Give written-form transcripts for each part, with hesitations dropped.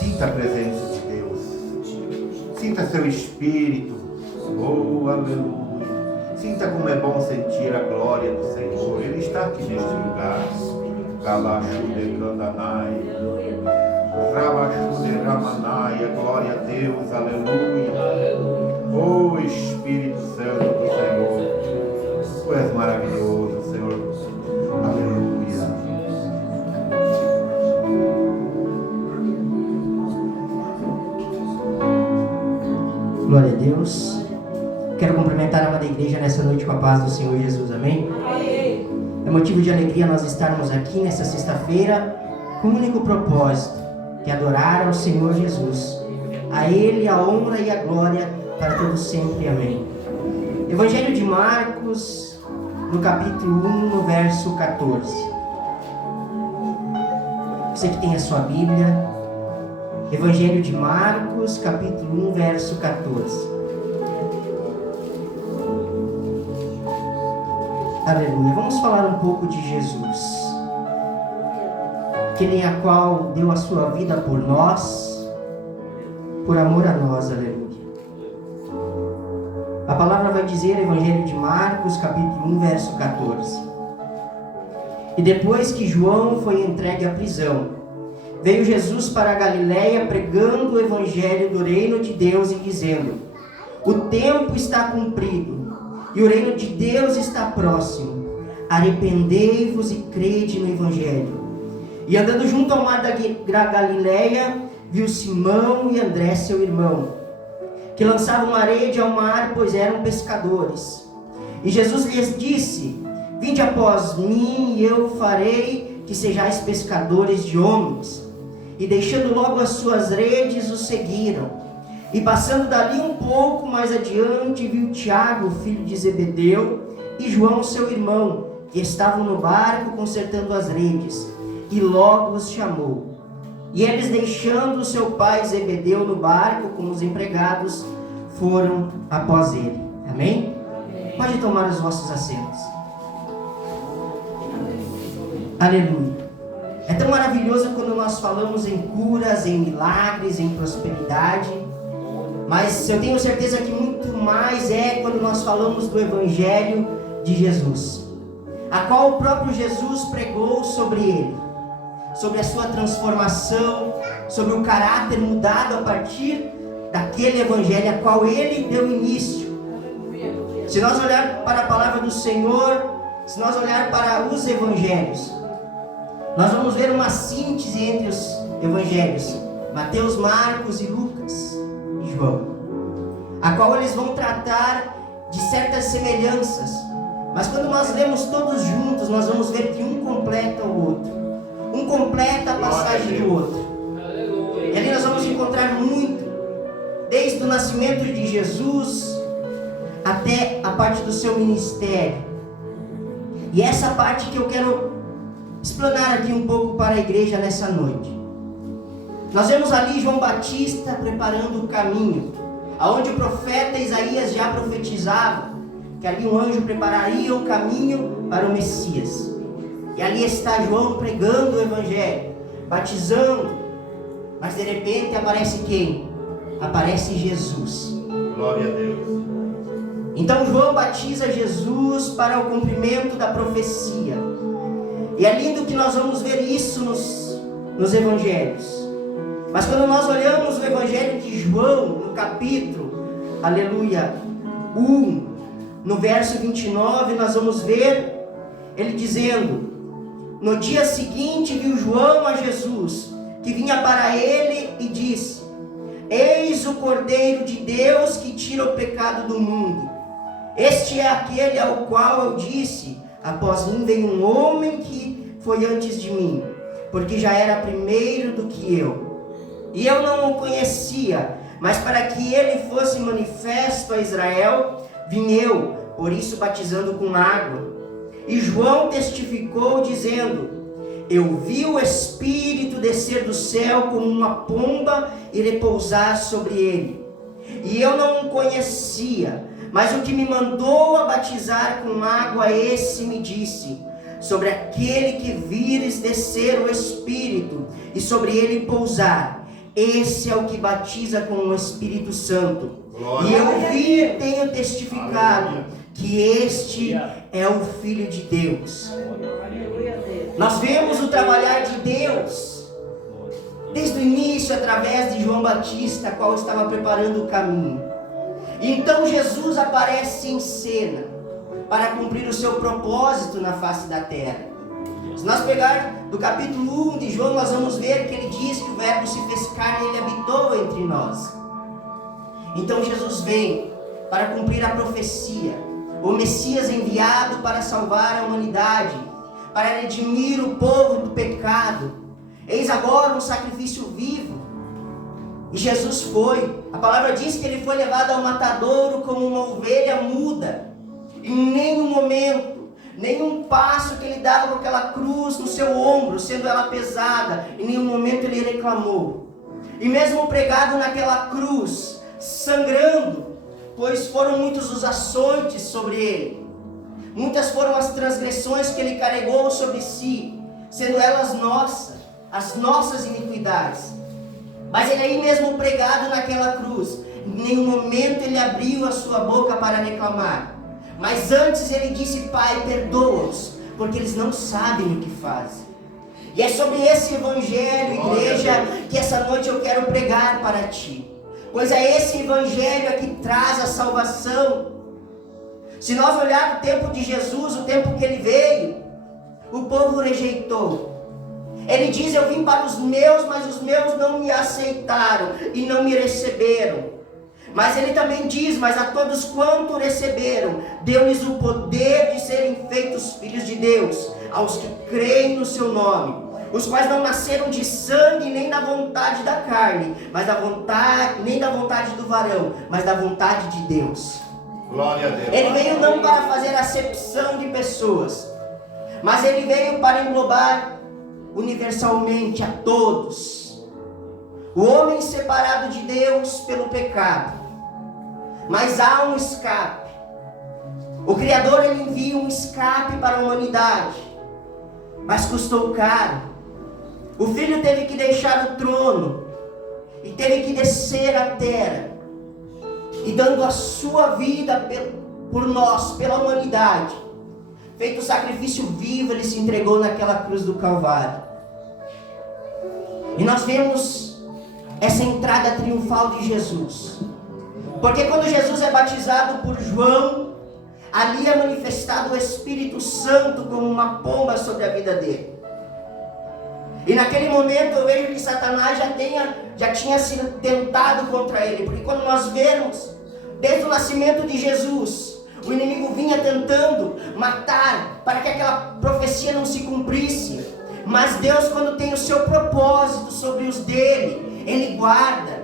Sinta a presença de Deus. Sinta seu Espírito. Oh, aleluia. Sinta como é bom sentir a glória do Senhor. Ele está aqui neste lugar. Gabaxude Kandanai. Rabaxude Ramanai. Glória a Deus. Aleluia. Oh, Espírito Santo do Senhor. Tu és maravilhoso, Senhor. Aleluia. Glória a Deus. Quero cumprimentar a amada igreja nessa noite com a paz do Senhor Jesus, amém? É motivo de alegria nós estarmos aqui nessa sexta-feira com um único propósito, que é adorar ao Senhor Jesus. A Ele a honra e a glória para todos sempre, amém. Evangelho de Marcos, no capítulo 1, no verso 14. Você que tem a sua Bíblia, Evangelho de Marcos, capítulo 1, verso 14. Aleluia. Vamos falar um pouco de Jesus, aquele a qual deu a sua vida por nós, por amor a nós, aleluia. A palavra vai dizer, Evangelho de Marcos, capítulo 1, verso 14. E depois que João foi entregue à prisão, veio Jesus para a Galiléia pregando o evangelho do reino de Deus e dizendo: o tempo está cumprido e o reino de Deus está próximo. Arrependei-vos e crede no evangelho. E andando junto ao mar da Galiléia, viu Simão e André, seu irmão, que lançavam a rede ao mar, pois eram pescadores. E Jesus lhes disse: vinde após mim, e eu farei que sejais pescadores de homens. E deixando logo as suas redes, o seguiram. E passando dali um pouco mais adiante, viu Tiago, filho de Zebedeu, e João, seu irmão, que estavam no barco consertando as redes. E logo os chamou. E eles, deixando seu pai Zebedeu no barco com os empregados, foram após ele. Amém? Amém. Pode tomar os vossos assentos. Aleluia. É tão maravilhoso quando nós falamos em curas, em milagres, em prosperidade. Mas eu tenho certeza que muito mais é quando nós falamos do Evangelho de Jesus, a qual o próprio Jesus pregou sobre ele, sobre a sua transformação, sobre o caráter mudado a partir daquele Evangelho a qual ele deu início. Se nós olharmos para a palavra do Senhor, se nós olharmos para os Evangelhos, nós vamos ver uma síntese entre os Evangelhos, Mateus, Marcos e Lucas e João, a qual eles vão tratar de certas semelhanças, mas quando nós lemos todos juntos, nós vamos ver que um completa o outro, um completa a passagem do outro. E ali nós vamos encontrar muito, desde o nascimento de Jesus até a parte do seu ministério. E essa parte que eu quero explanar aqui um pouco para a igreja nessa noite. Nós vemos ali João Batista preparando o caminho, aonde o profeta Isaías já profetizava que ali um anjo prepararia o caminho para o Messias. E ali está João pregando o evangelho, batizando, mas de repente aparece quem? Aparece Jesus. Glória a Deus. Então João batiza Jesus para o cumprimento da profecia. E é lindo que nós vamos ver isso nos evangelhos. Mas quando nós olhamos o evangelho de João, no capítulo, aleluia, 1, no verso 29, nós vamos ver ele dizendo: no dia seguinte viu João a Jesus, que vinha para ele, e disse: eis o Cordeiro de Deus que tira o pecado do mundo. Este é aquele ao qual eu disse: após mim vem um homem que foi antes de mim, porque já era primeiro do que eu. E eu não o conhecia, mas para que ele fosse manifesto a Israel, vim eu, por isso batizando com água. E João testificou, dizendo: eu vi o Espírito descer do céu como uma pomba e repousar sobre ele. E eu não o conhecia, mas o que me mandou a batizar com água, esse me disse: sobre aquele que vires descer o Espírito e sobre ele pousar, esse é o que batiza com o Espírito Santo. Glória E a eu vi e tenho testificado que este é o Filho de Deus. Nós vemos o trabalhar de Deus desde o início, através de João Batista, qual estava preparando o caminho. E então Jesus aparece em cena para cumprir o seu propósito na face da terra. Se nós pegar do capítulo 1 de João, nós vamos ver que ele diz que o Verbo se fez carne e ele habitou entre nós. Então Jesus vem para cumprir a profecia, o Messias enviado para salvar a humanidade, para redimir o povo do pecado. Eis agora um sacrifício vivo. E Jesus foi. A palavra diz que ele foi levado ao matadouro como uma ovelha muda. Em nenhum momento, nenhum passo que ele dava com aquela cruz no seu ombro, sendo ela pesada, em nenhum momento ele reclamou. E mesmo pregado naquela cruz, sangrando, pois foram muitos os açoites sobre ele, muitas foram as transgressões que ele carregou sobre si, sendo elas as nossas iniquidades. Mas ele aí mesmo pregado naquela cruz, em nenhum momento ele abriu a sua boca para reclamar. Mas antes ele disse: Pai, perdoa-os, porque eles não sabem o que fazem. E é sobre esse evangelho, igreja, que essa noite eu quero pregar para ti. Pois é esse evangelho que traz a salvação. Se nós olharmos o tempo de Jesus, o tempo que ele veio, o povo rejeitou. Ele diz: eu vim para os meus, mas os meus não me aceitaram e não me receberam. Mas ele também diz: mas a todos quanto receberam, deu-lhes o poder de serem feitos filhos de Deus, aos que creem no seu nome, os quais não nasceram de sangue, nem da vontade da carne, nem da vontade do varão, mas da vontade de Deus. Glória a Deus. Ele veio não para fazer acepção de pessoas, mas ele veio para englobar universalmente a todos. O homem separado de Deus pelo pecado, mas há um escape. O Criador ele envia um escape para a humanidade, mas custou caro. O Filho teve que deixar o trono e teve que descer à terra, e dando a sua vida por nós, pela humanidade, feito sacrifício vivo, ele se entregou naquela cruz do Calvário. E nós vemos essa entrada triunfal de Jesus, porque quando Jesus é batizado por João, ali é manifestado o Espírito Santo como uma pomba sobre a vida dele. E naquele momento eu vejo que Satanás já tinha sido tentado contra ele, porque quando nós vemos, desde o nascimento de Jesus, o inimigo vinha tentando matar, para que aquela profecia não se cumprisse. Mas Deus, quando tem o seu propósito sobre os dele, ele guarda.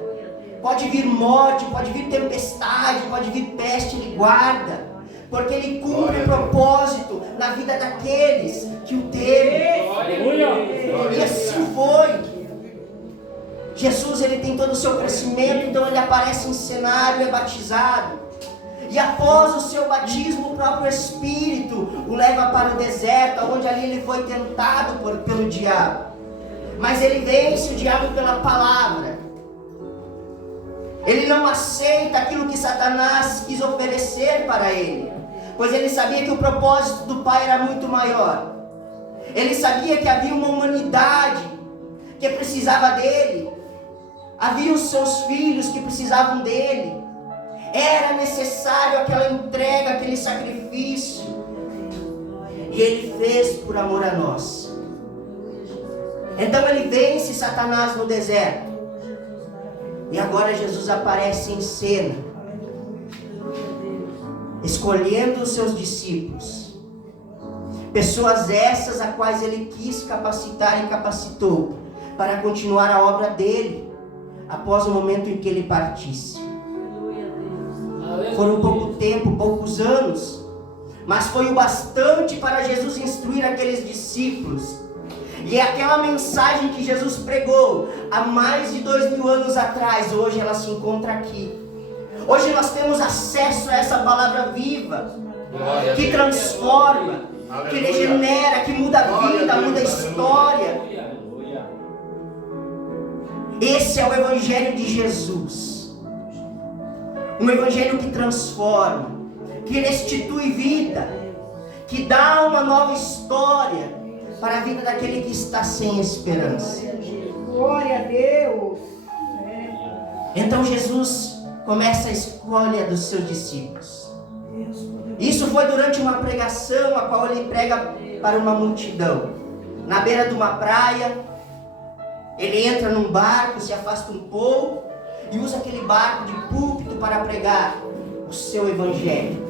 Pode vir morte, pode vir tempestade, pode vir peste, ele guarda, porque ele cumpre o propósito na vida daqueles que o temem. E assim foi. Jesus, ele tem todo o seu crescimento, então ele aparece em cenário, é batizado. E após o seu batismo, o próprio Espírito o leva para o deserto, onde ali ele foi tentado pelo diabo. Mas ele vence o diabo pela palavra. Ele não aceita aquilo que Satanás quis oferecer para ele, pois ele sabia que o propósito do Pai era muito maior. Ele sabia que havia uma humanidade que precisava dele. Havia os seus filhos que precisavam dele. Era necessário aquela entrega, aquele sacrifício. E ele fez por amor a nós. Então ele vence Satanás no deserto. E agora Jesus aparece em cena, escolhendo os seus discípulos. Pessoas essas a quais ele quis capacitar e capacitou para continuar a obra dele após o momento em que ele partisse. Foram pouco tempo, poucos anos, mas foi o bastante para Jesus instruir aqueles discípulos. E aquela mensagem que Jesus pregou há mais de 2000 anos atrás, hoje ela se encontra aqui. Hoje nós temos acesso a essa palavra viva, que transforma, que regenera, que muda a vida, muda a história. Esse é o Evangelho de Jesus. Um Evangelho que transforma, que restitui vida, que dá uma nova história para a vida daquele que está sem esperança. Glória a Deus. Então Jesus começa a escolha dos seus discípulos. Isso foi durante uma pregação, a qual ele prega para uma multidão. Na beira de uma praia, ele entra num barco, se afasta um pouco e usa aquele barco de púlpito para pregar o seu evangelho.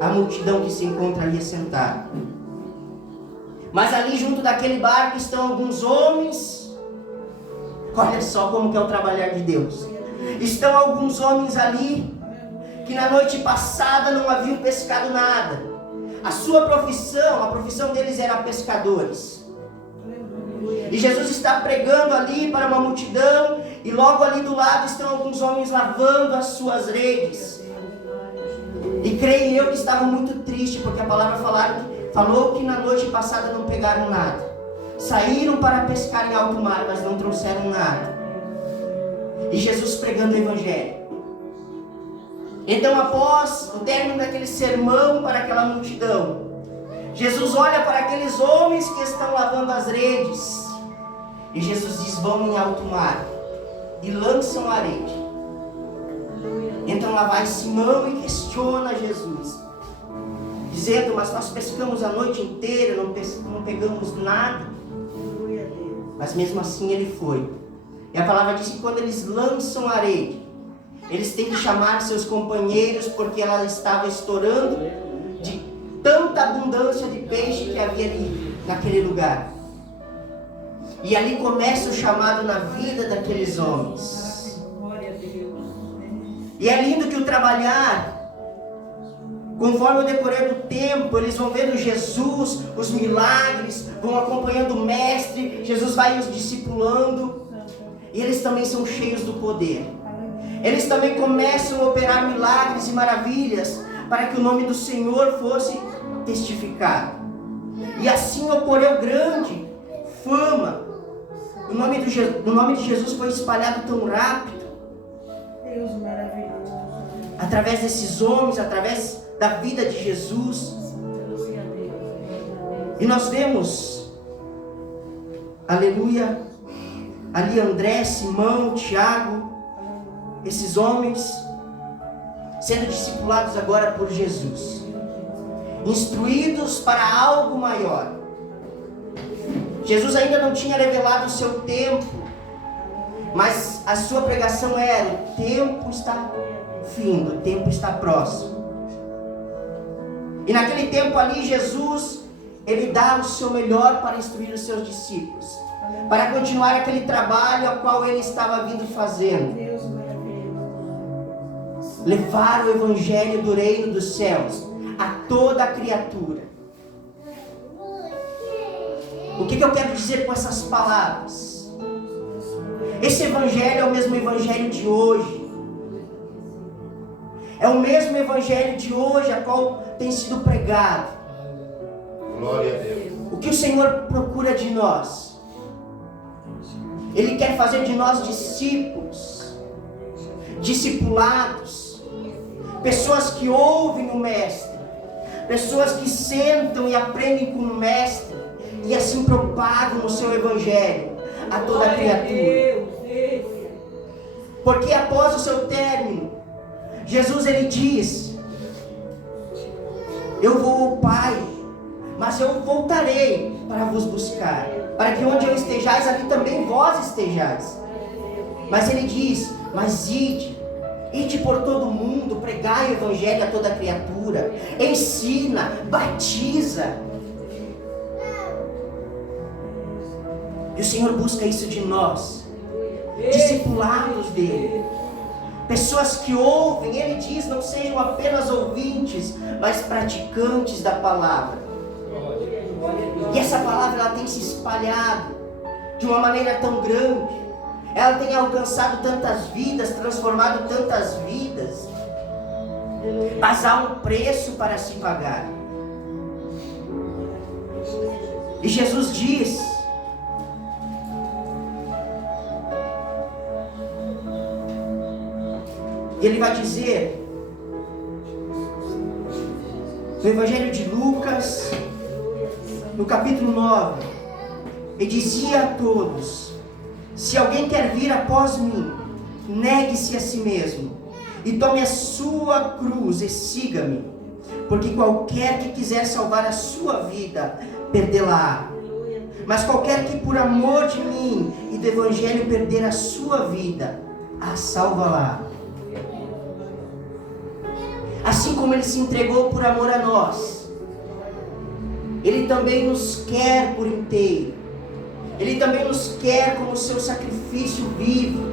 A multidão que se encontra ali sentada. Mas ali junto daquele barco estão alguns homens. Olha só como que é o trabalhar de Deus. Estão alguns homens ali que na noite passada não haviam pescado nada. A sua profissão, a profissão deles era pescadores. E Jesus está pregando ali para uma multidão, e logo ali do lado estão alguns homens lavando as suas redes. E creio eu que estavam muito tristes, porque a palavra falou que na noite passada não pegaram nada. Saíram para pescar em alto mar, mas não trouxeram nada. E Jesus pregando o Evangelho. Então, após o término daquele sermão para aquela multidão, Jesus olha para aqueles homens que estão lavando as redes. E Jesus diz: vão em alto mar e lançam a rede. Então lá vai Simão e questiona Jesus, dizendo: mas nós pescamos a noite inteira, não pegamos nada. Mas mesmo assim ele foi. E a palavra diz que quando eles lançam a rede, eles têm que chamar seus companheiros, porque ela estava estourando de tanta abundância de peixe que havia ali naquele lugar. E ali começa o chamado na vida daqueles homens. E é lindo que o trabalhar, conforme o decorrer do tempo, eles vão vendo Jesus, os milagres, vão acompanhando o Mestre, Jesus vai os discipulando, e eles também são cheios do poder. Eles também começam a operar milagres e maravilhas, para que o nome do Senhor fosse testificado. E assim ocorreu grande fama. O nome de Jesus foi espalhado tão rápido. Deus maravilhoso. Através desses homens, através da vida de Jesus. E nós vemos, aleluia, ali André, Simão, Tiago, esses homens sendo discipulados agora por Jesus, instruídos para algo maior. Jesus ainda não tinha revelado o seu tempo, mas a sua pregação era: o tempo está findo, o tempo está próximo. E naquele tempo ali, Jesus, ele dá o seu melhor para instruir os seus discípulos, para continuar aquele trabalho a qual ele estava vindo fazendo. Deus maravilhoso. Levar o evangelho do reino dos céus a toda a criatura. O que eu quero dizer com essas palavras? Esse evangelho é o mesmo evangelho de hoje. É o mesmo evangelho de hoje a qual tem sido pregado. Glória a Deus. O que o Senhor procura de nós? Ele quer fazer de nós discípulos, discipulados, pessoas que ouvem o Mestre, pessoas que sentam e aprendem com o Mestre, e assim propagam o seu evangelho a toda a criatura. Porque após o seu término, Jesus ele diz: eu vou ao Pai, mas eu voltarei para vos buscar, para que onde eu estejais, ali também vós estejais. Mas ele diz: mas ide por todo mundo, pregai o evangelho a toda a criatura, ensina, batiza. E o Senhor busca isso de nós, discipulados dele, pessoas que ouvem. Ele diz: não sejam apenas ouvintes, mas praticantes da palavra. E essa palavra ela tem se espalhado de uma maneira tão grande, ela tem alcançado tantas vidas, transformado tantas vidas, mas há um preço para se pagar. E Jesus diz: E ele vai dizer, no Evangelho de Lucas, no capítulo 9, ele dizia a todos: se alguém quer vir após mim, negue-se a si mesmo, e tome a sua cruz e siga-me, porque qualquer que quiser salvar a sua vida, perdê-la-á. Mas qualquer que por amor de mim e do Evangelho perder a sua vida, a salva-la. Assim como Ele se entregou por amor a nós, Ele também nos quer por inteiro. Ele também nos quer como seu sacrifício vivo,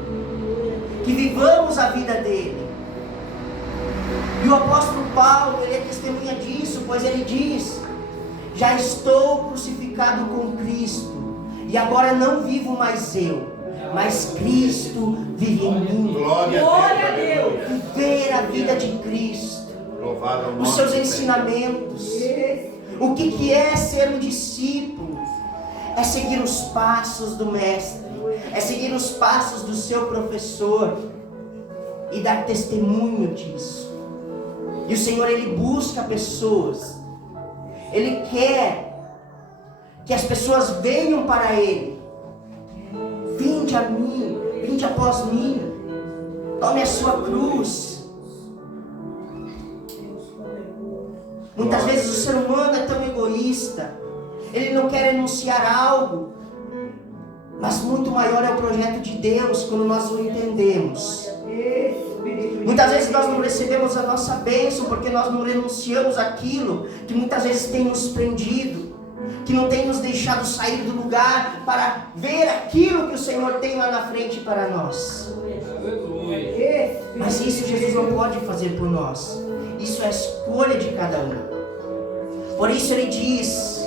que vivamos a vida dele. E o apóstolo Paulo, ele é testemunha disso, pois ele diz: já estou crucificado com Cristo, e agora não vivo mais eu, mas Cristo vive em mim. Glória a Deus. Viver a vida de Cristo, os seus ensinamentos. O que é ser um discípulo? É seguir os passos do mestre, é seguir os passos do seu professor e dar testemunho disso. E o Senhor, Ele busca pessoas, Ele quer que as pessoas venham para Ele. Vinde a mim, vinde após mim, tome a sua cruz. Muitas vezes o ser humano é tão egoísta, ele não quer enunciar algo, mas muito maior é o projeto de Deus quando nós o entendemos. Muitas vezes nós não recebemos a nossa bênção porque nós não renunciamos àquilo que muitas vezes tem nos prendido, que não tem nos deixado sair do lugar para ver aquilo que o Senhor tem lá na frente para nós. Mas isso Jesus não pode fazer por nós. Isso é a escolha de cada um. Por isso Ele diz: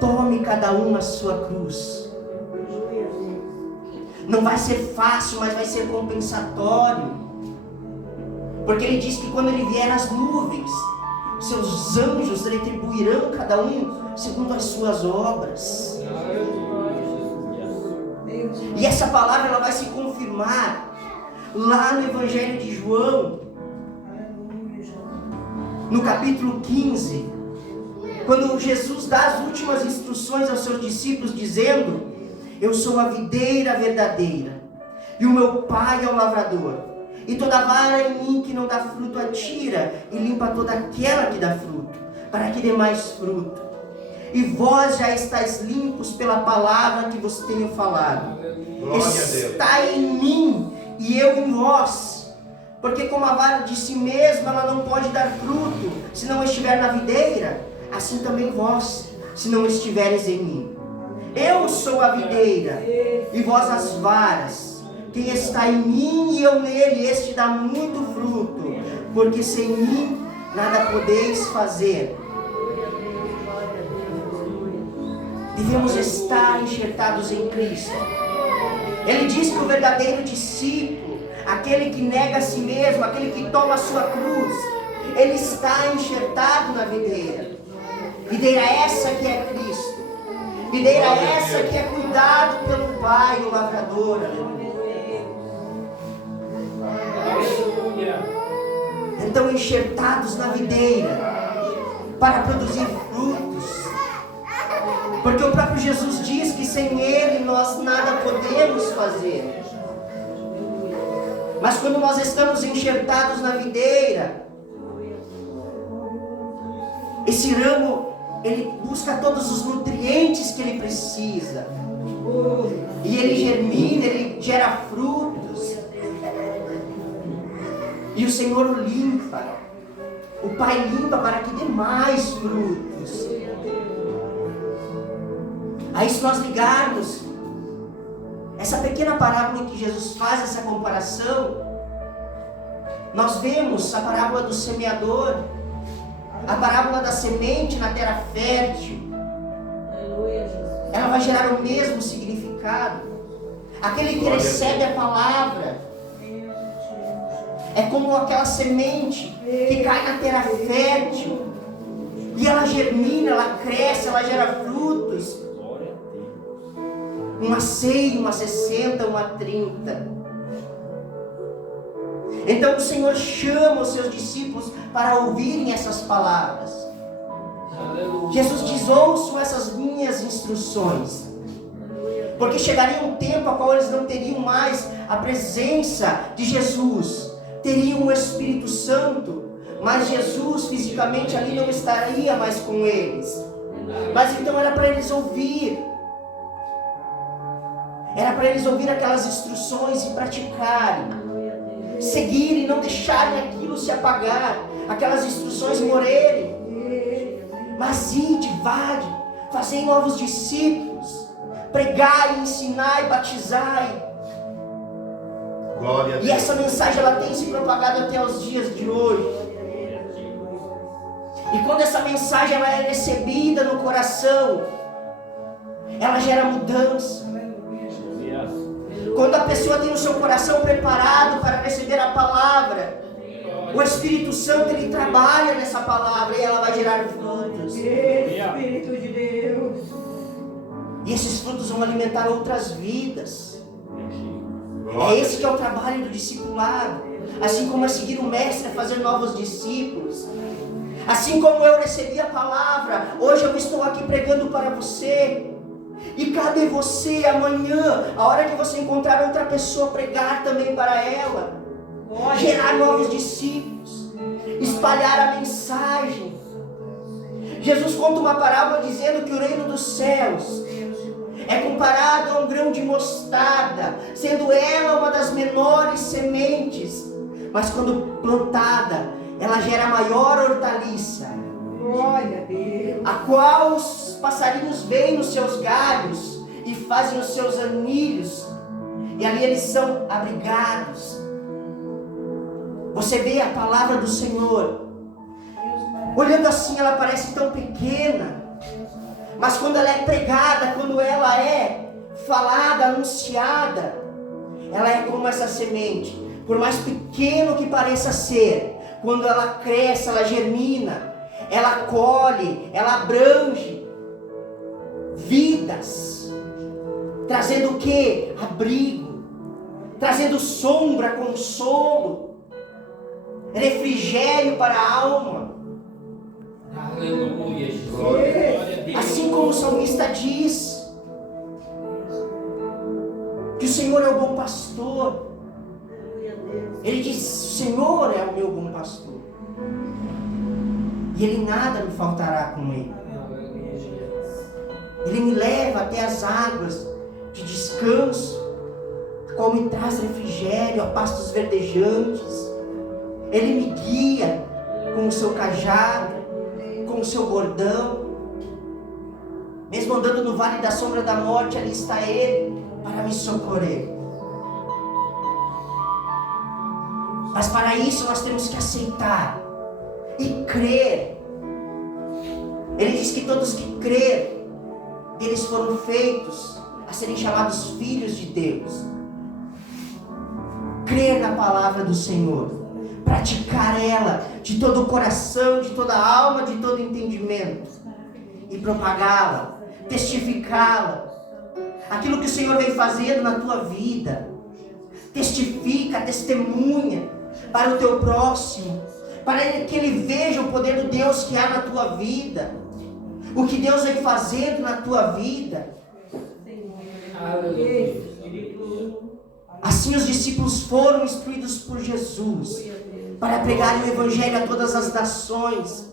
tome cada um a sua cruz. Não vai ser fácil, mas vai ser compensatório. Porque Ele diz que quando Ele vier as nuvens, seus anjos retribuirão cada um segundo as suas obras. E essa palavra ela vai se confirmar lá no Evangelho de João, no capítulo 15, quando Jesus dá as últimas instruções aos seus discípulos, dizendo: eu sou a videira verdadeira, e o meu Pai é o lavrador. E toda vara em mim que não dá fruto atira, e limpa toda aquela que dá fruto, para que dê mais fruto. E vós já estáis limpos pela palavra que vos tenho falado. Está em mim e eu em vós. Porque como a vara de si mesma ela não pode dar fruto se não estiver na videira, assim também vós, se não estiveres em mim. Eu sou a videira e vós as varas. Quem está em mim e eu nele, este dá muito fruto, porque sem mim nada podeis fazer. Devemos estar enxertados em Cristo. Ele diz que o verdadeiro discípulo, aquele que nega a si mesmo, aquele que toma a sua cruz, ele está enxertado na videira. Videira essa que é Cristo. Videira essa que é cuidado pelo Pai, o lavrador. Então enxertados na videira para produzir frutos, porque o próprio Jesus diz que sem Ele nós nada podemos fazer. Mas quando nós estamos enxertados na videira, esse ramo ele busca todos os nutrientes que ele precisa, e ele germina, ele gera frutos. E o Senhor o limpa, o Pai limpa para que dê mais frutos. Aí se nós ligarmos essa pequena parábola em que Jesus faz essa comparação, nós vemos a parábola do semeador, a parábola da semente na terra fértil. Ela vai gerar o mesmo significado. Aquele que recebe a palavra é como aquela semente que cai na terra fértil e ela germina, ela cresce, ela gera frutos. Uma 100, uma 60, uma 30. Então o Senhor chama os seus discípulos para ouvirem essas palavras. Jesus diz: ouçam essas minhas instruções. Porque chegaria um tempo a qual eles não teriam mais a presença de Jesus. Teriam o Espírito Santo, mas Jesus fisicamente ali não estaria mais com eles. Mas então era para eles ouvir. Era para eles ouvir aquelas instruções e praticarem. Seguirem, não deixarem aquilo se apagar, aquelas instruções morrerem. Mas ide, vade, fazei novos discípulos, pregai, ensinai, batizai. Glória a Deus. E essa mensagem ela tem se propagado até os dias de hoje. E quando essa mensagem ela é recebida no coração, ela gera mudança. Quando a pessoa tem o seu coração preparado para receber a palavra, o Espírito Santo ele trabalha nessa palavra e ela vai gerar frutos. Espírito de Deus. E esses frutos vão alimentar outras vidas. Glória É esse que é o trabalho do discipulado. Assim como é seguir o mestre a fazer novos discípulos. Assim como eu recebi a palavra, hoje eu estou aqui pregando para você. E cabe você amanhã, a hora que você encontrar outra pessoa, pregar também para ela. Gerar novos discípulos. Espalhar a mensagem. Jesus conta uma parábola dizendo que o reino dos céus é comparado a um grão de mostarda, sendo ela uma das menores sementes, mas quando plantada, ela gera a maior hortaliça, Glória a Deus. a qual os passarinhos vêm nos seus galhos e fazem os seus aninhos, e ali eles são abrigados. Você vê a palavra do Senhor, olhando assim ela parece tão pequena, mas quando ela é pregada, quando ela é falada, anunciada, ela é como essa semente. Por mais pequeno que pareça ser, quando ela cresce, ela germina, ela colhe, ela abrange vidas, trazendo o quê? Abrigo, trazendo sombra, consolo, refrigério para a alma. Aleluia, Jesus. Glória a Deus. Assim como o salmista diz que o Senhor é o bom pastor. Ele diz: o Senhor é o meu bom pastor, e Ele nada me faltará com Ele. Ele me leva até as águas de descanso, a qual me traz refrigério, a pastos verdejantes. Ele me guia com o seu cajado, com o seu bordão. Mesmo andando no vale da sombra da morte, ali está Ele para me socorrer. Mas para isso nós temos que aceitar e crer. Ele diz que todos que crerem, eles foram feitos a serem chamados filhos de Deus. Crer na palavra do Senhor, praticar ela de todo o coração, de toda a alma, de todo o entendimento, e propagá-la, testificá-la. Aquilo que o Senhor vem fazendo na tua vida, testifica, testemunha para o teu próximo, para que ele veja o poder do Deus que há na tua vida, o que Deus vem fazendo na tua vida. Assim os discípulos foram instruídos por Jesus para pregarem o Evangelho a todas as nações.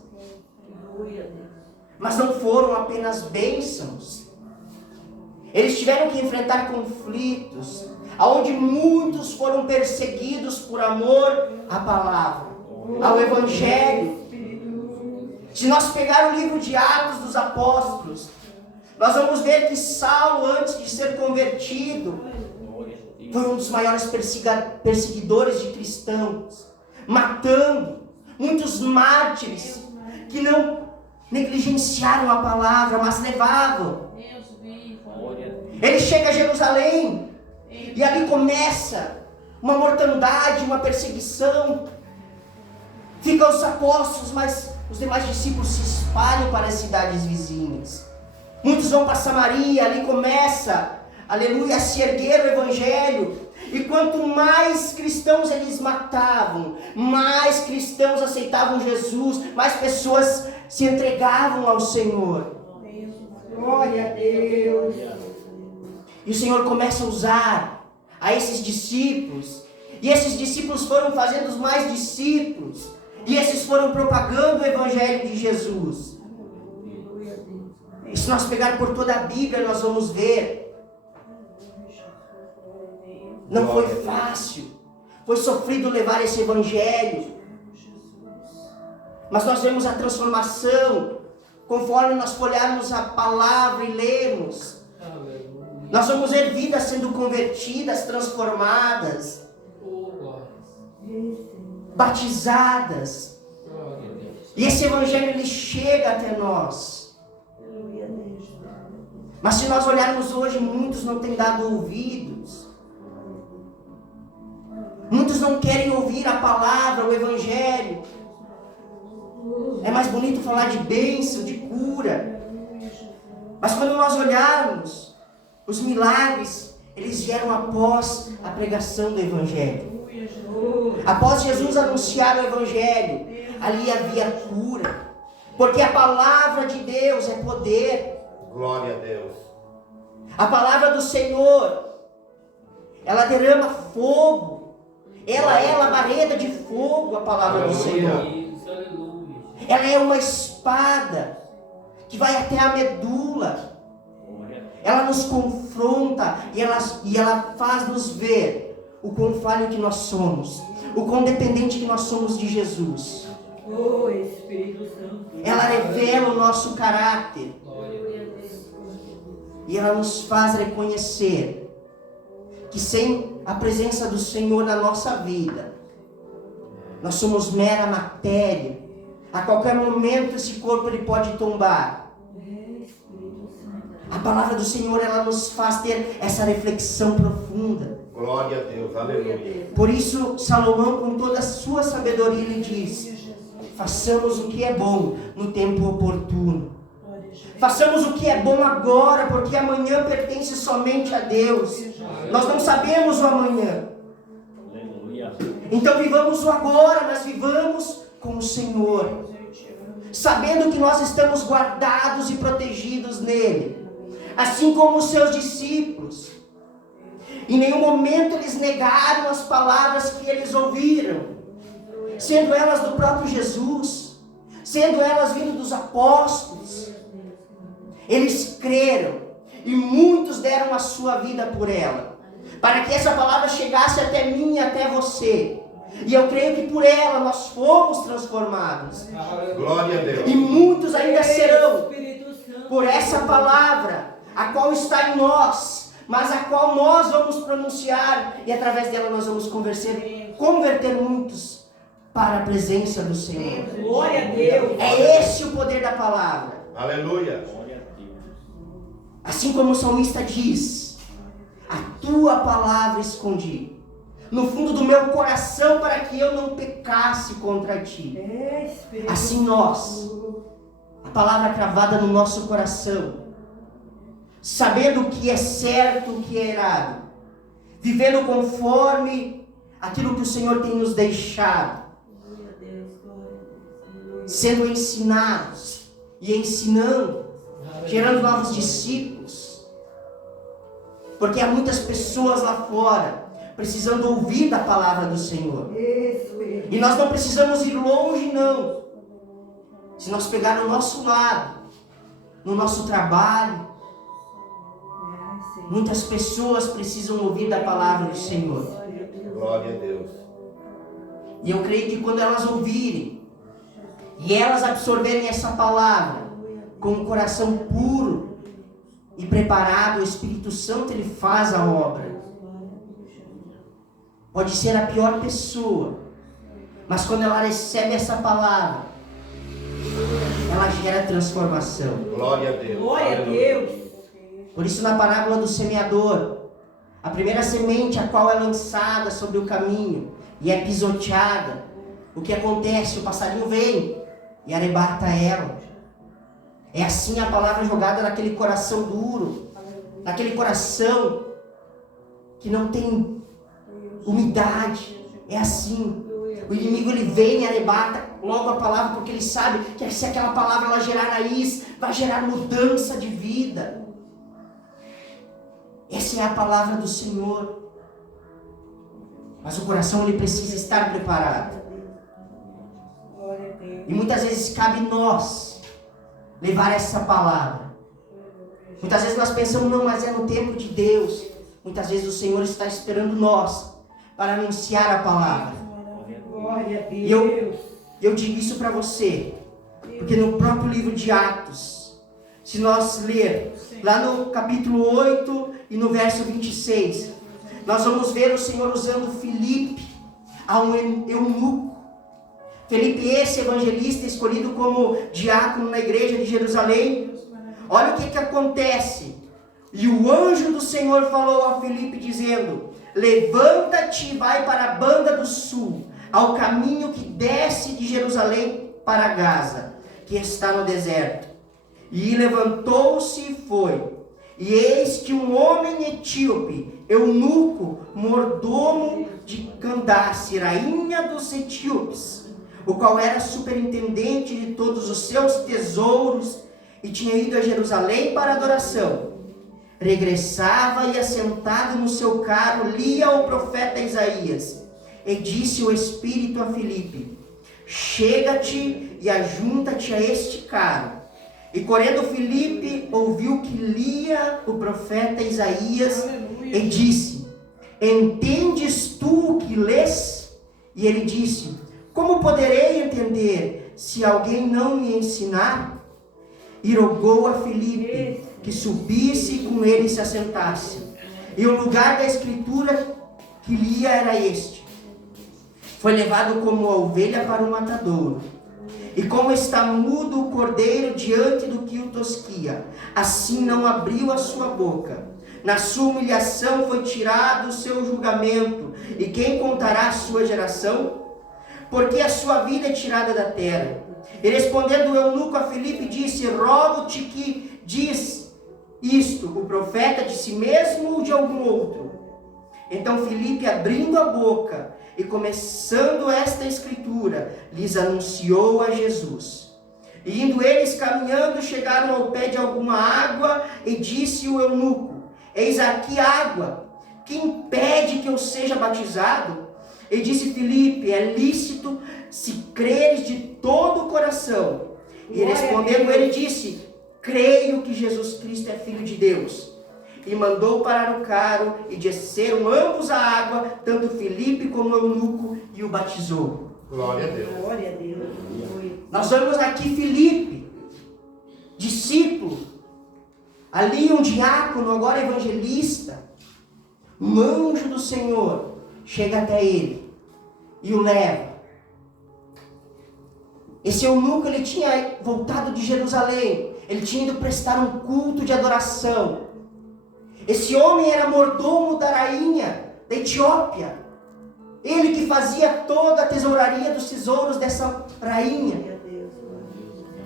Mas não foram apenas bênçãos. Eles tiveram que enfrentar conflitos, onde muitos foram perseguidos por amor à palavra, ao Evangelho. Se nós pegar o livro de Atos dos Apóstolos, nós vamos ver que Saulo, antes de ser convertido, foi um dos maiores perseguidores de cristãos, matando muitos mártires que não negligenciaram a palavra, mas levavam. Ele chega a Jerusalém e ali começa uma mortandade, uma perseguição. Ficam os apóstolos, mas os demais discípulos se espalham para as cidades vizinhas. Muitos vão para Samaria, ali começa, aleluia, a se erguer o Evangelho. E quanto mais cristãos eles matavam, mais cristãos aceitavam Jesus, mais pessoas se entregavam ao Senhor. Glória a Deus. E o Senhor começa a usar a esses discípulos. E esses discípulos foram fazendo mais discípulos. E esses foram propagando o Evangelho de Jesus. E se nós pegarmos por toda a Bíblia, nós vamos ver. Não foi fácil. Foi sofrido levar esse Evangelho. Mas nós vemos a transformação. Conforme nós folhearmos a palavra e lermos. Nós vamos ver vidas sendo convertidas, transformadas. Batizadas. E esse Evangelho ele chega até nós. Mas se nós olharmos hoje, muitos não têm dado ouvidos. Muitos não querem ouvir a palavra, o Evangelho. É mais bonito falar de bênção, de cura. Mas quando nós olharmos, os milagres, eles vieram após a pregação do Evangelho. Após Jesus anunciar o Evangelho, ali havia cura. Porque a palavra de Deus é poder. Glória a Deus. A palavra do Senhor, ela derrama fogo. Ela é labareda de fogo, a palavra do Senhor. Ela é uma espada que vai até a medula. Ela nos confronta e ela faz nos ver o quão falho que nós somos, o quão dependente que nós somos de Jesus. Oh, Espírito Santo. Ela revela o nosso caráter. E ela nos faz reconhecer que sem a presença do Senhor na nossa vida, nós somos mera matéria. A qualquer momento esse corpo ele pode tombar. A palavra do Senhor ela nos faz ter essa reflexão profunda. Glória a Deus, aleluia. Por isso Salomão, com toda a sua sabedoria, ele diz: façamos o que é bom no tempo oportuno. Façamos o que é bom agora, porque amanhã pertence somente a Deus. Nós não sabemos o amanhã. Então vivamos o agora, mas vivamos com o Senhor, sabendo que nós estamos guardados e protegidos nele, assim como os seus discípulos. Em nenhum momento eles negaram as palavras que eles ouviram, sendo elas do próprio Jesus, sendo elas vindo dos apóstolos. Eles creram e muitos deram a sua vida por ela, para que essa palavra chegasse até mim e até você. E eu creio que por ela nós fomos transformados. Glória a Deus. E muitos ainda serão por essa palavra, a qual está em nós, mas a qual nós vamos pronunciar, e através dela nós vamos converter muitos para a presença do Senhor. Glória a Deus. É esse o poder da palavra. Aleluia. Assim como o salmista diz: a tua palavra escondi no fundo do meu coração para que eu não pecasse contra ti. Assim nós, a palavra cravada no nosso coração, sabendo o que é certo, o que é errado, vivendo conforme aquilo que o Senhor tem nos deixado, sendo ensinados e ensinando, gerando novos discípulos, porque há muitas pessoas lá fora precisando ouvir da palavra do Senhor. E nós não precisamos ir longe, não. Se nós pegar no nosso lado, no nosso trabalho, muitas pessoas precisam ouvir da palavra do Senhor. Glória a Deus. E eu creio que quando elas ouvirem e elas absorverem essa palavra com um coração puro e preparado, o Espírito Santo ele faz a obra. Pode ser a pior pessoa, mas quando ela recebe essa palavra, ela gera transformação. Glória a Deus. Glória a Deus. Por isso, na parábola do semeador, a primeira semente a qual é lançada sobre o caminho e é pisoteada, o que acontece? O passarinho vem e arrebata ela. É assim a palavra jogada naquele coração duro, naquele coração que não tem umidade. É assim. O inimigo ele vem e arrebata logo a palavra, porque ele sabe que se aquela palavra ela gerar raiz, vai gerar mudança de vida. Essa é a palavra do Senhor. Mas o coração ele precisa estar preparado. E muitas vezes cabe nós levar essa palavra. Muitas vezes nós pensamos, não, mas é no tempo de Deus. Muitas vezes o Senhor está esperando nós para anunciar a palavra. Glória a E Deus. eu digo isso para você, porque no próprio livro de Atos, se nós ler lá no capítulo 8 e no verso 26, nós vamos ver o Senhor usando Filipe a um eunuco. Filipe, esse evangelista escolhido como diácono na igreja de Jerusalém. Olha o que acontece. E o anjo do Senhor falou a Filipe dizendo: levanta-te e vai para a banda do sul, ao caminho que desce de Jerusalém para Gaza, que está no deserto. E levantou-se e foi. E eis que um homem etíope, eunuco, mordomo de Candace, rainha dos etíopes, o qual era superintendente de todos os seus tesouros, e tinha ido a Jerusalém para adoração, regressava e assentado no seu carro, lia o profeta Isaías. E disse o Espírito a Filipe: chega-te e ajunta-te a este carro. E correndo Filipe ouviu que lia o profeta Isaías. Aleluia. E disse: entendes tu o que lês? E ele disse: como poderei entender se alguém não me ensinar? E rogou a Filipe que subisse e com ele se assentasse. E o lugar da escritura que lia era este: foi levado como a ovelha para o matadouro, e como está mudo o cordeiro diante do que o tosquia, assim não abriu a sua boca. Na sua humilhação foi tirado o seu julgamento, e quem contará a sua geração? Porque a sua vida é tirada da terra. E respondendo o eunuco a Filipe, disse: rogo-te que diz isto, o profeta de si mesmo ou de algum outro? Então Filipe, abrindo a boca e começando esta escritura, lhes anunciou a Jesus. E indo eles caminhando, chegaram ao pé de alguma água, e disse o eunuco: eis aqui água, que impede que eu seja batizado? E disse Filipe: é lícito se creres de todo o coração. E respondendo ele disse: creio que Jesus Cristo é Filho de Deus. E mandou parar o carro, e desceram ambos a água, tanto Filipe como o eunuco, e o batizou. Glória a Deus. Glória a Deus. Nós vemos aqui Filipe, discípulo, ali um diácono, agora evangelista. Um anjo do Senhor chega até ele e o leva. Esse eunuco, ele tinha voltado de Jerusalém, ele tinha ido prestar um culto de adoração. Esse homem era mordomo da rainha da Etiópia. Ele que fazia toda a tesouraria dos tesouros dessa rainha.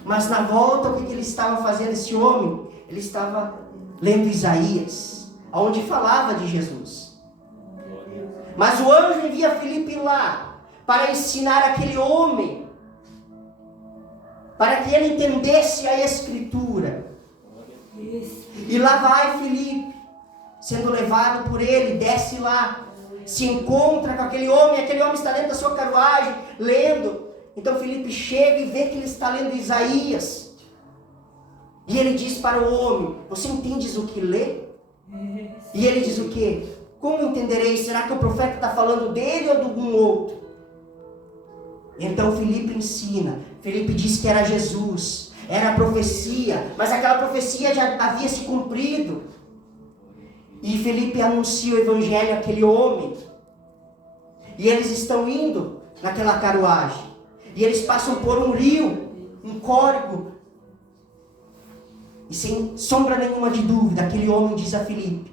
Mas na volta, o que ele estava fazendo, esse homem? Ele estava lendo Isaías, onde falava de Jesus. Mas o anjo envia Filipe lá para ensinar aquele homem, para que ele entendesse a Escritura. E lá vai Filipe, sendo levado por ele, desce lá, se encontra com aquele homem está dentro da sua carruagem, lendo. Então Filipe chega e vê que ele está lendo Isaías. E ele diz para o homem: você entendes o que lê? E ele diz o quê? Como entenderei? Será que o profeta está falando dele ou de algum outro? Então Filipe ensina. Filipe diz que era Jesus, era a profecia, mas aquela profecia já havia se cumprido. E Filipe anuncia o evangelho àquele homem. E eles estão indo naquela carruagem. E eles passam por um rio, um córrego. E sem sombra nenhuma de dúvida, aquele homem diz a Filipe: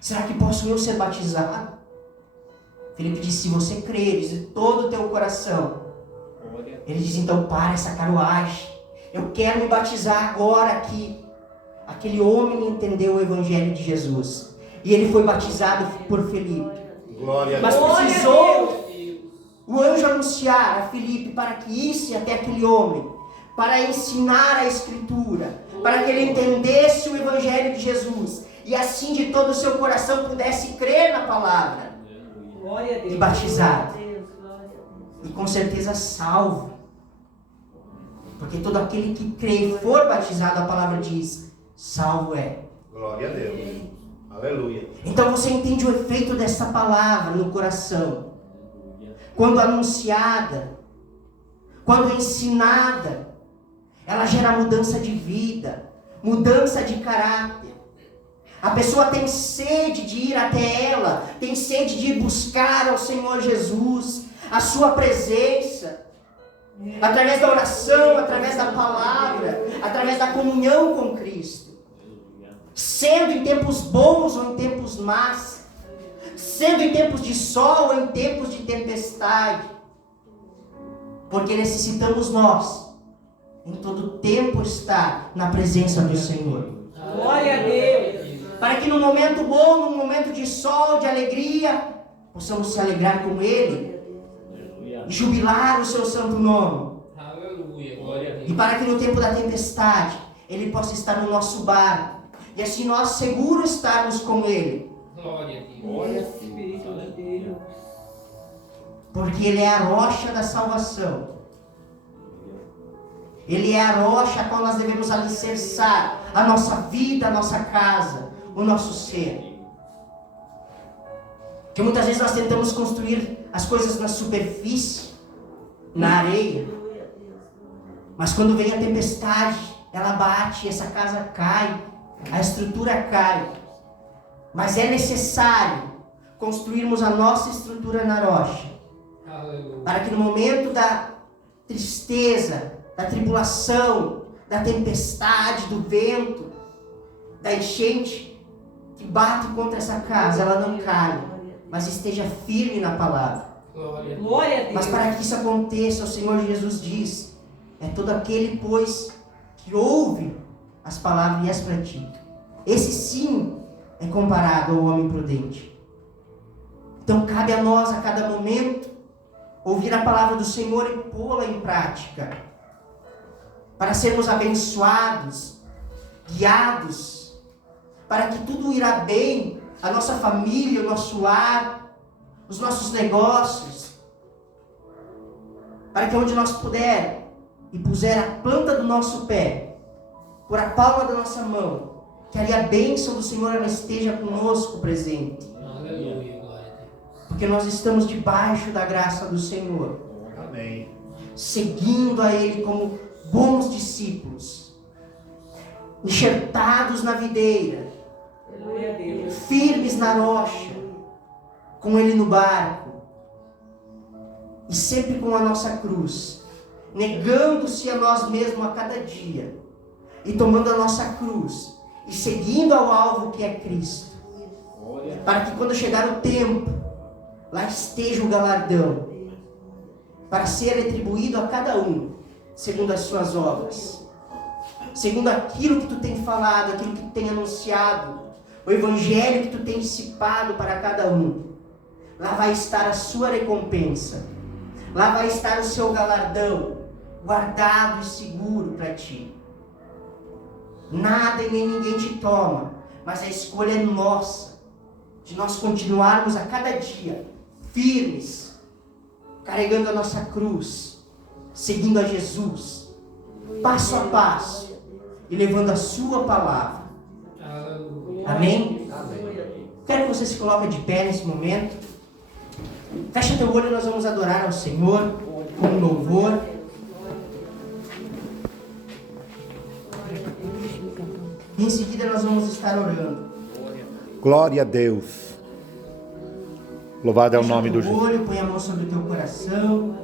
será que posso eu ser batizado? Filipe diz: se você creres de todo o teu coração. Ele diz: então para essa carruagem, eu quero me batizar agora aqui. Aquele homem entendeu o evangelho de Jesus. E ele foi batizado por Filipe. Glória a Mas Deus. precisou o anjo anunciar a Filipe para que isse até aquele homem, para ensinar a Escritura, para que ele entendesse o Evangelho de Jesus e assim de todo o seu coração pudesse crer na palavra Glória a Deus. e batizado. Deus, glória a Deus. E com certeza salvo. Porque todo aquele que crê e for batizado, a palavra diz, salvo é. Glória a Deus. Aleluia. Então você entende o efeito dessa palavra no coração. Quando anunciada, quando ensinada, ela gera mudança de vida, mudança de caráter. A pessoa tem sede de ir até ela, tem sede de ir buscar ao Senhor Jesus, a sua presença, através da oração, através da palavra, através da comunhão com Cristo. Sendo em tempos bons ou em tempos más, sendo em tempos de sol ou em tempos de tempestade, porque necessitamos nós, em todo tempo, estar na presença do Senhor. Glória a Deus. Para que no momento bom, no momento de sol, de alegria, possamos se alegrar com Ele e jubilar o seu santo nome. Aleluia, glória a Deus. E para que no tempo da tempestade, Ele possa estar no nosso barco e assim nós seguros estarmos com Ele. Glória a Deus. Glória ao Espírito de Deus. Porque Ele é a rocha da salvação. Ele é a rocha a qual nós devemos alicerçar a nossa vida, a nossa casa, o nosso ser. Porque muitas vezes nós tentamos construir as coisas na superfície, na areia. Mas quando vem a tempestade, ela bate, essa casa cai, a estrutura cai. Mas é necessário construirmos a nossa estrutura na rocha. Aleluia. Para que no momento da tristeza, da tribulação, da tempestade, do vento, da enchente que bate contra essa casa, ela não caia, mas esteja firme na palavra. Glória a Deus. Glória a Deus. Mas para que isso aconteça, o Senhor Jesus diz, é todo aquele, pois, que ouve as palavras e as pratica. Esse sim é comparado ao homem prudente. Então cabe a nós, a cada momento, ouvir a palavra do Senhor e pô-la em prática, para sermos abençoados, guiados, para que tudo irá bem, a nossa família, o nosso lar, os nossos negócios, para que onde nós puder e puser a planta do nosso pé, por a palma da nossa mão, que ali a bênção do Senhor ela esteja conosco presente, Aleluia, glória a Deus. porque nós estamos debaixo da graça do Senhor, Amém. seguindo a Ele como bons discípulos, enxertados na videira, Glória a Deus. firmes na rocha, com Ele no barco, e sempre com a nossa cruz, negando-se a nós mesmos a cada dia, e tomando a nossa cruz, e seguindo ao alvo que é Cristo, para que quando chegar o tempo, lá esteja o galardão, para ser retribuído a cada um, segundo as suas obras, segundo aquilo que tu tem falado, aquilo que tu tem anunciado, o evangelho que tu tem dissipado para cada um. Lá vai estar a sua recompensa, lá vai estar o seu galardão, guardado e seguro para ti. Nada e nem ninguém te toma, mas a escolha é nossa, de nós continuarmos a cada dia firmes, carregando a nossa cruz, seguindo a Jesus, passo a passo, e levando a sua palavra. Aleluia. Amém? Quero que você se coloque de pé nesse momento. Fecha teu olho e nós vamos adorar ao Senhor com um louvor. E em seguida nós vamos estar orando. Glória a Deus. Louvado é o Fecha nome do teu Jesus. olho, põe a mão sobre o teu coração.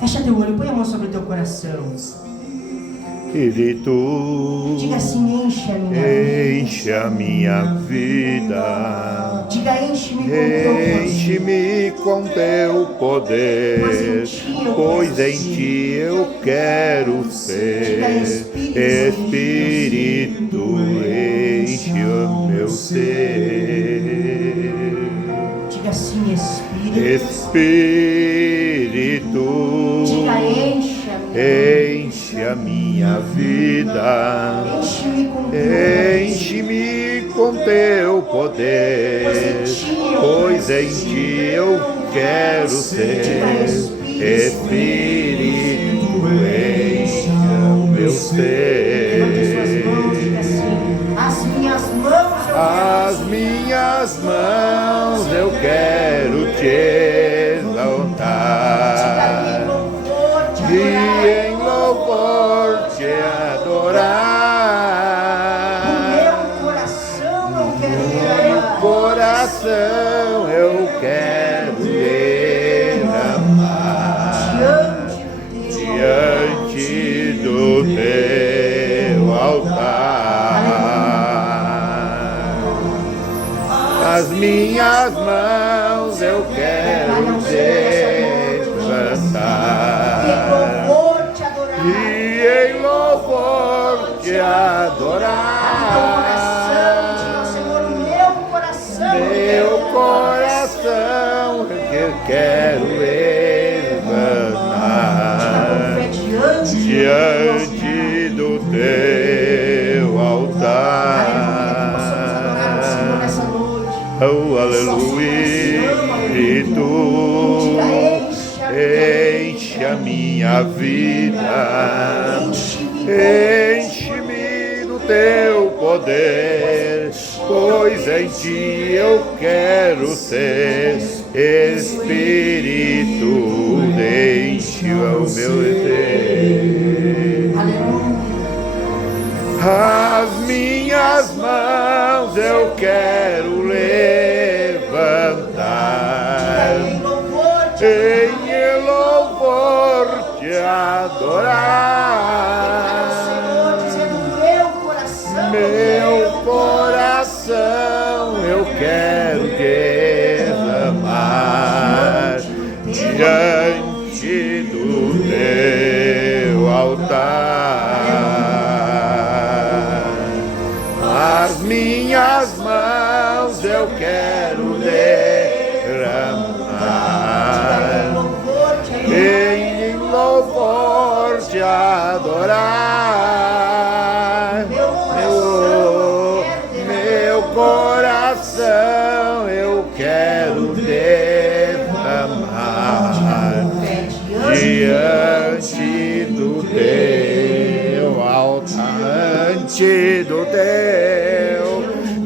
Fecha teu olho, põe a mão sobre o teu coração. Espírito, Diga assim, enche a minha vida. enche a minha vida. Diga, enche-me com teu poder. Enche-me com teu poder, pois em ti eu quero ser. Espírito, enche o meu ser. Diga assim, Espírito. Espírito, Diga, enche a minha vida. Enche-me com teu poder, pois em ti eu quero ser. Espírito, enche o meu ser. As minhas mãos eu quero te exaltar e em louvor te adorar. Coração eu quero derramar diante do teu altar. As minhas mãos eu quero levantar e em louvor te adorar. Meu coração eu quero levantar diante do teu altar. Oh, aleluia, Espírito, enche a minha vida, enche-me do teu poder, pois em ti eu quero ser. Espírito, enche o meu ser. As minhas mãos eu quero levantar, em louvor te adorar. Meu coração eu quero derramar diante do teu altar. As minhas mãos eu quero derramar em louvor te adorar. Meu coração eu quero derramar diante do teu altar,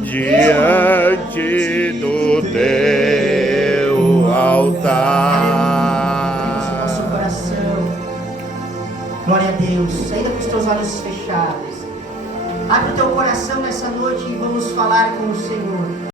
diante do teu altar. Nosso coração. Glória a Deus. Ainda com os teus olhos fechados. Abre o teu coração nessa noite e vamos falar com o Senhor.